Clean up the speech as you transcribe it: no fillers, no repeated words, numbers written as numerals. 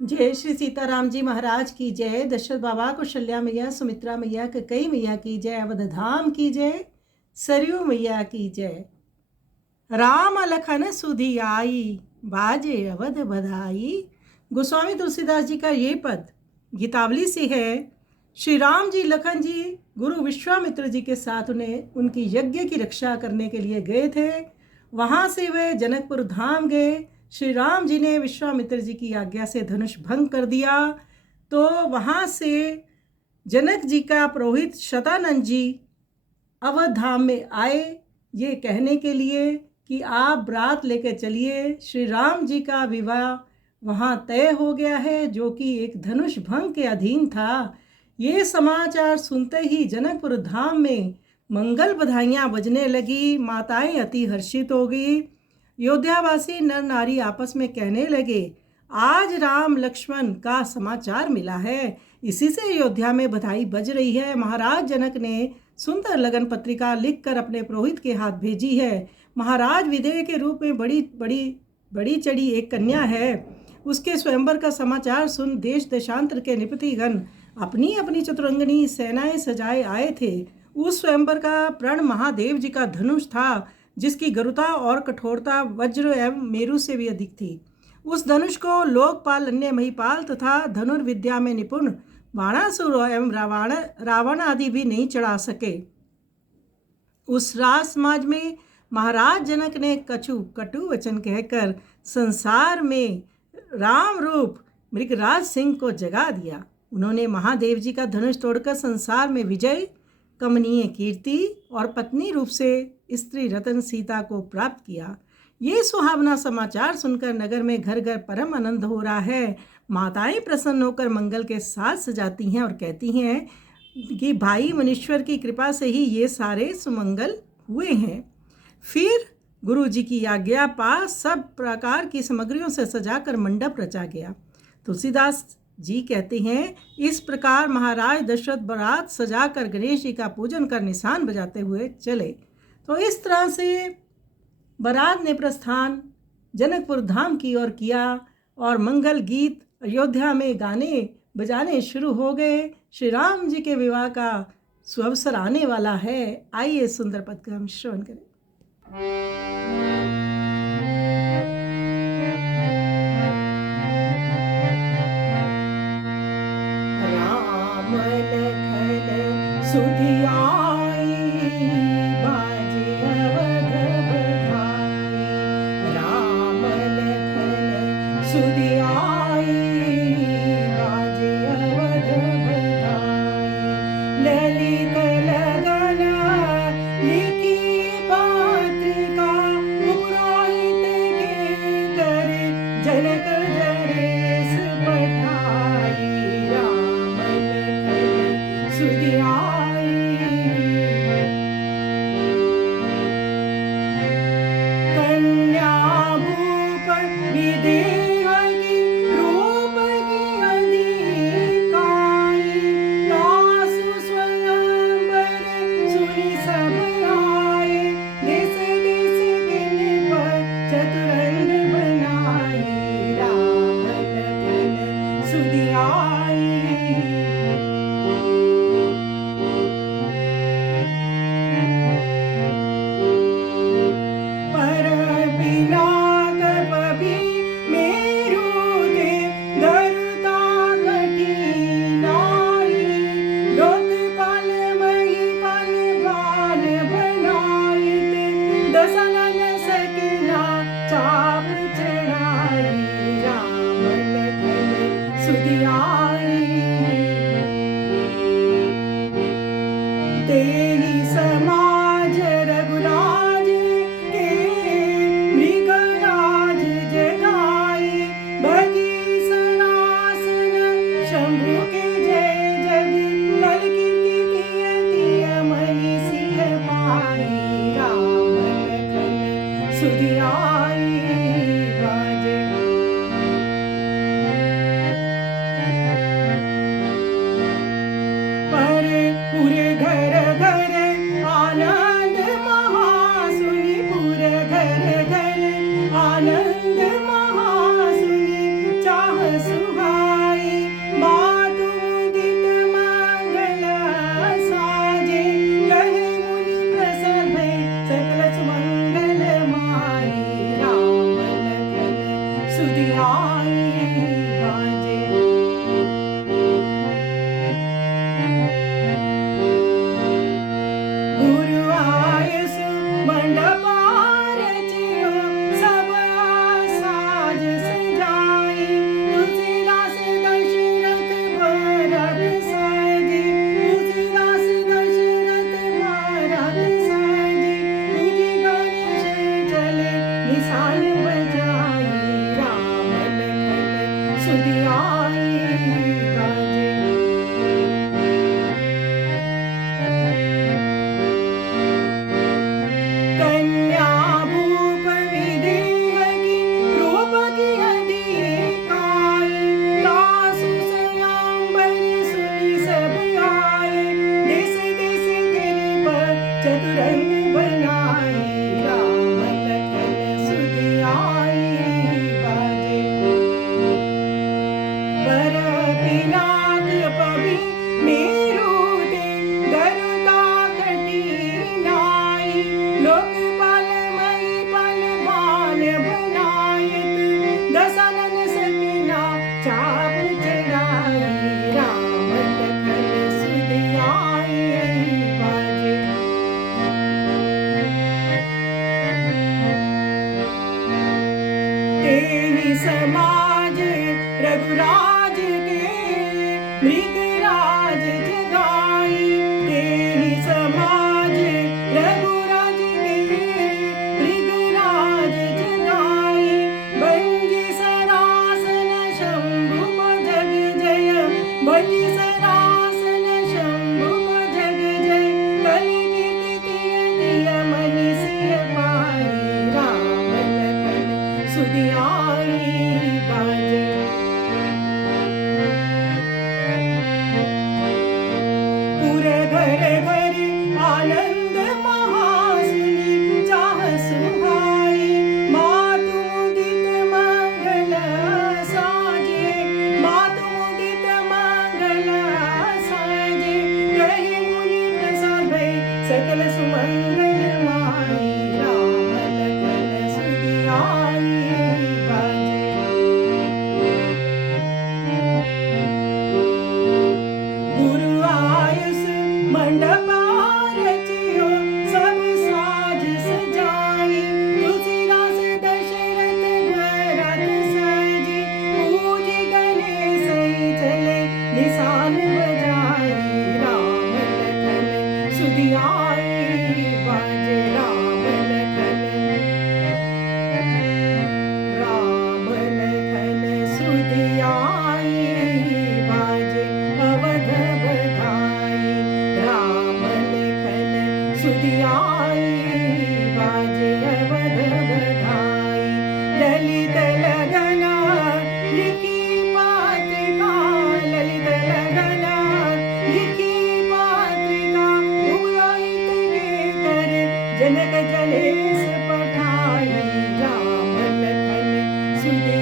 जय श्री सीताराम जी महाराज की जय। दशरथ बाबा, कौशल्या मैया, सुमित्रा मैया, कई मैया की जय। अवध धाम की जय। सरयू मैया की जय। राम लखन सुधि आई, बाजे अवध बधाई। गोस्वामी तुलसीदास जी का ये पद गीतावली से है। श्री राम जी लखन जी गुरु विश्वामित्र जी के साथ उन्हें उनकी यज्ञ की रक्षा करने के लिए गए थे। वहाँ से वे जनकपुर धाम गए। श्री राम जी ने विश्वामित्र जी की आज्ञा से धनुष भंग कर दिया। तो वहाँ से जनक जी का पुरोहित शतानंद जी अवध धाम में आए ये कहने के लिए कि आप बारात लेकर चलिए, श्री राम जी का विवाह वहाँ तय हो गया है, जो कि एक धनुष भंग के अधीन था। ये समाचार सुनते ही जनकपुर धाम में मंगल बधाइयाँ बजने लगी। माताएं अति हर्षित हो गई। अयोध्यावासी नर नारी आपस में कहने लगे, आज राम लक्ष्मण का समाचार मिला है, इसी से अयोध्या में बधाई बज रही है। महाराज जनक ने सुंदर लगन पत्रिका लिखकर अपने पुरोहित के हाथ भेजी है। महाराज विदेह के रूप में बड़ी चढ़ी एक कन्या है। उसके स्वयंवर का समाचार सुन देश देशांतर के निपतिगण अपनी अपनी चतुरंगनी सेनाएं सजाए आए थे। उस स्वयंवर का प्रण महादेव जी का धनुष था, जिसकी गरुता और कठोरता वज्र एवं मेरु से भी अधिक थी। उस धनुष को लोकपाल, अन्य महिपाल तथा धनुर्विद्या में निपुण बाणासुर एवं रावण आदि भी नहीं चढ़ा सके। उस राज समाज में महाराज जनक ने कटु वचन कहकर संसार में राम रूप मृगराज सिंह को जगा दिया। उन्होंने महादेव जी का धनुष तोड़कर संसार में विजय, कमनीय कीर्ति और पत्नी रूप से स्त्री रतन सीता को प्राप्त किया। ये सुहावना समाचार सुनकर नगर में घर घर परम आनंद हो रहा है। माताएं प्रसन्न होकर मंगल के साथ सजाती हैं और कहती हैं कि भाई मुनीश्वर की कृपा से ही ये सारे सुमंगल हुए हैं। फिर गुरु जी की आज्ञा पा सब प्रकार की सामग्रियों से सजाकर मंडप रचा गया। तुलसीदास जी कहते हैं, इस प्रकार महाराज दशरथ बारात सजाकर गणेश जी का पूजन कर निशान बजाते हुए चले। तो इस तरह से बारात ने प्रस्थान जनकपुर धाम की ओर किया और मंगल गीत अयोध्या में गाने बजाने शुरू हो गए। श्री राम जी के विवाह का सुअवसर आने वाला है। आइए सुंदर पद का हम श्रवण करें। राम लखन सुधि आई, बाजे अवध बधाई। राम लखन सुधि आई, बाजे अवध बधाई। ललित लगन लिखी पत्रिका, पुरोहित के कर जनक नरेश पठाई। राम लखन सुधि आई। कन्या भूप विदेह की रूप की अधिकाई। दासु स्वयंवर सुनि सब आए, देश देश किन पर चतुरंग बनाई। आई बाजे। गुरु आए सु मंडपा रचियो, सब साज सजाई। तुलसीदास दशरथ भरत साजी, तुलसीदास दशरथ भरत साजी। तुझी गणेश चले निशान बजाई, राम लखन सुधि आई बाजे। कन्या भूप विदेह की, रूप की अधिकाई। दासु स्वयंवर सुनि सब आए, देश देश गिर पर चतुरंग बनाई, राम लखन सुधि आई बाजे। पर पिनाक पवि मेरु दे, गरुता कठिनाई। लोकपाल महिपाल बाल बनायत, दशानन सतना चाप चढ़ाई, राम लखन सुधि आई बाजे। तेहि समाज रघुराज के, मृगराज जगाई। तेहि समाज रघुराज के, मृगराज जगाई। भंजि सरासन शंभु को जग जय, भंजि सरासन शंभु को जग जय। कलि कीर्ति तिय मनीषिय पाई, राम लखन सुधि आई बाजे। पुर घर घर आनंद महासुनि, चाह सुहाई। मातु मुदित मंगल साजे, मातु मुदित मंगल साजे। कहि मुनि प्रसाद भय, सकल सुमंगल माई, राम लखन सुधि आई बाजे। गुरु आयुष मंडपा रचियो, सब साज सजाई। तुलसीदास दशरथ भरत साजी, पूजी गणेश चले निशान बजाई, राम लखन सुधि आई बाजे। राम लखन सुधि आई बाजे। अवध बधाई, राम लखन सुधि आई बाजे। अवध बधाई। ललित लगना लिखी पात्रिका, ललित लगना लिखी पात्रिका। पुरोहित के कर जनक जनेश पठाई, राम लखन सुधि